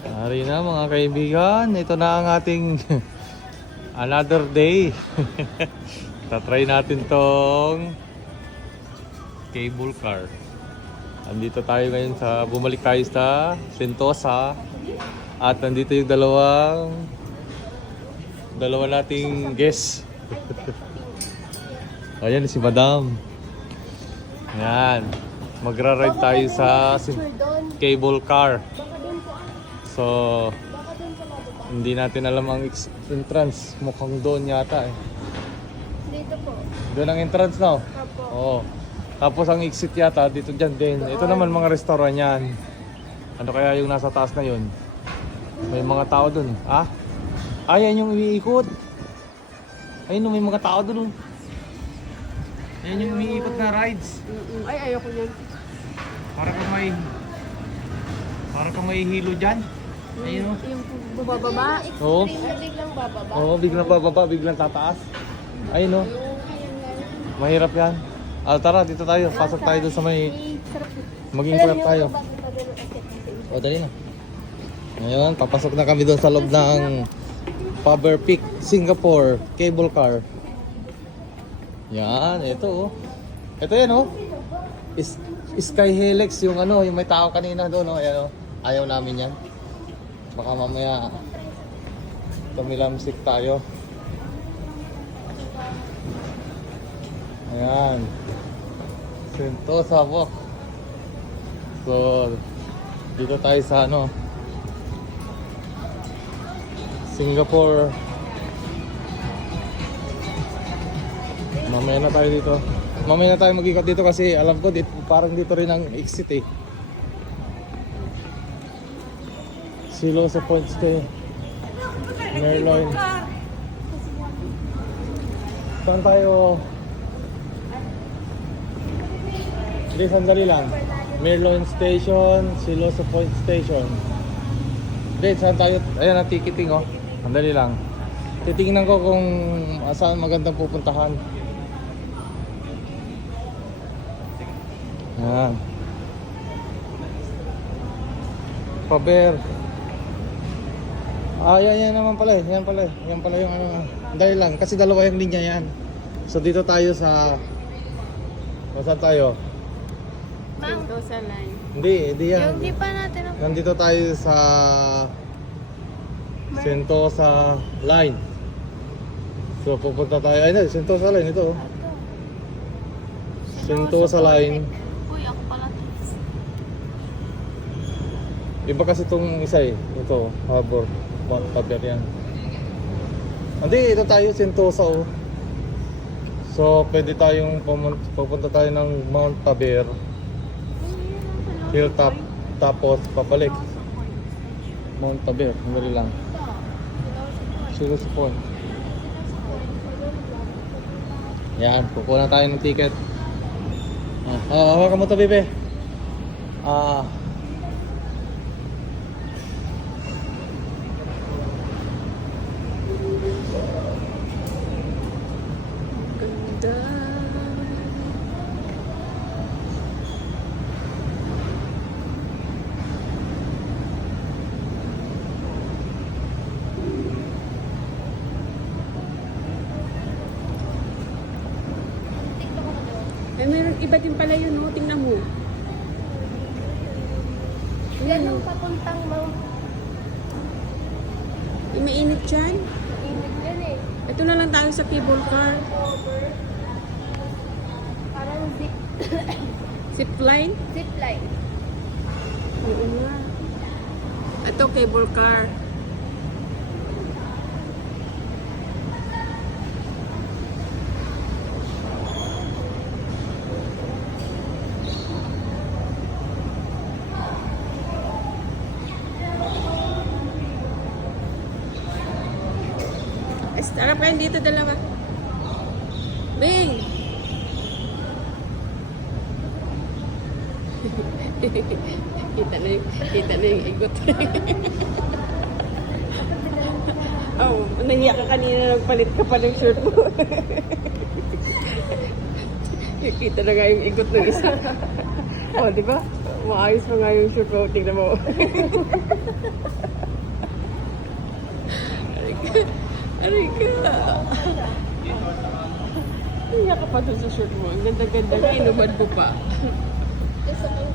Hari na mga kaibigan, ito na ang ating another day. Tatry natin tong cable car. Andito tayo ngayon bumalik tayo sa Sentosa. At nandito yung dalawa nating guest. Ayan si Madam. Ayan, magra-ride tayo sa cable car. So, hindi natin alam ang entrance. Mukhang doon yata eh. Dito po. Doon ang entrance na. Opo. Oo. Tapos ang exit yata dito dyan din. Ito naman mga restaurant yan. Ano kaya yung nasa taas na yun? May mga tao doon. Ah? Ayan yung umiikot. Ayun, may mga tao doon. Ayan yung umiikot na rides. Ay, ayoko yan. Para kang may hilo dyan. Ayun o. Yung bubababa. Oo. Biglang bababa. Oo, biglang bababa, biglang tataas. Ayun o. Mahirap yan. Tara, dito tayo. Pasok tayo doon sa may... Maging clap tayo. O, dali na. Ngayon, papasok na kami doon sa loob ng Faber Peak, Singapore cable car. Yan, ito oh. Ito yan oh. Sky Helix, yung ano, yung may tao kanina doon oh. Ayan oh. Ayaw namin yan. Baka mamaya tumilamsik tayo. Ayan. Sentosa Walk. So, dito tayo sa ano, Singapore. Mamaya na tayo dito. Mamaya na tayo mag-ikot dito kasi alam ko dito, parang dito rin ang exit eh. Siloso Point Stay. Merloin. Saan tayo? Hindi, sandali lang. Merloin Station, Siloso Point Station. Hindi, saan tayo? Ayan ang ticketing oh. Sandali lang. Titingnan ko kung saan magandang pupuntahan. Ayan. Faber. Yan naman pala eh. Yan pala eh. Yan pala yung ano. Dahil lang. Kasi dalawa yung linya yan. So dito tayo sa... Saan tayo? Sentosa line. Hindi yan. Yung di pa natin ang... Nandito tayo sa... Sentosa line. So pupunta tayo. Ay na, Sentosa line ito. Sentosa line. Uy, ako pala. Iba kasi itong isa eh. Ito, Harbor. Mount Faber yan. Hindi, ito tayo, Sentosa oh. So, pwede tayong pupunta tayo ng Mount Faber. Hilltop. Tapos, papalik. Mount Faber, hindi lang. Silos Point. Yan, kukuha tayo ng ticket. Hawakan mo ito, bebe. Ganda. Ay, meron iba din pala yun, no? Tingnan mo. Yan ang papuntang Mount. Yung mainit dyan. Init yan eh. Ito na lang tayo sa cable car. Over. Parang Zip line. zip line. Oo nga. Ito cable car. Harap kayo dito dalawa. Bing! kita na yung igot. Oh, nahiya ka kanina, nagpalit ka pa ng shirt mo. Kita na nga yung igot ng isa. Oh, di ba? Maayos pa nga yung shirt mo. Tingnan mo. Aray ka. Naiyak ka pa dun sa shirt mo. Ang ganda-ganda nga, inubad mo pa. Isa kang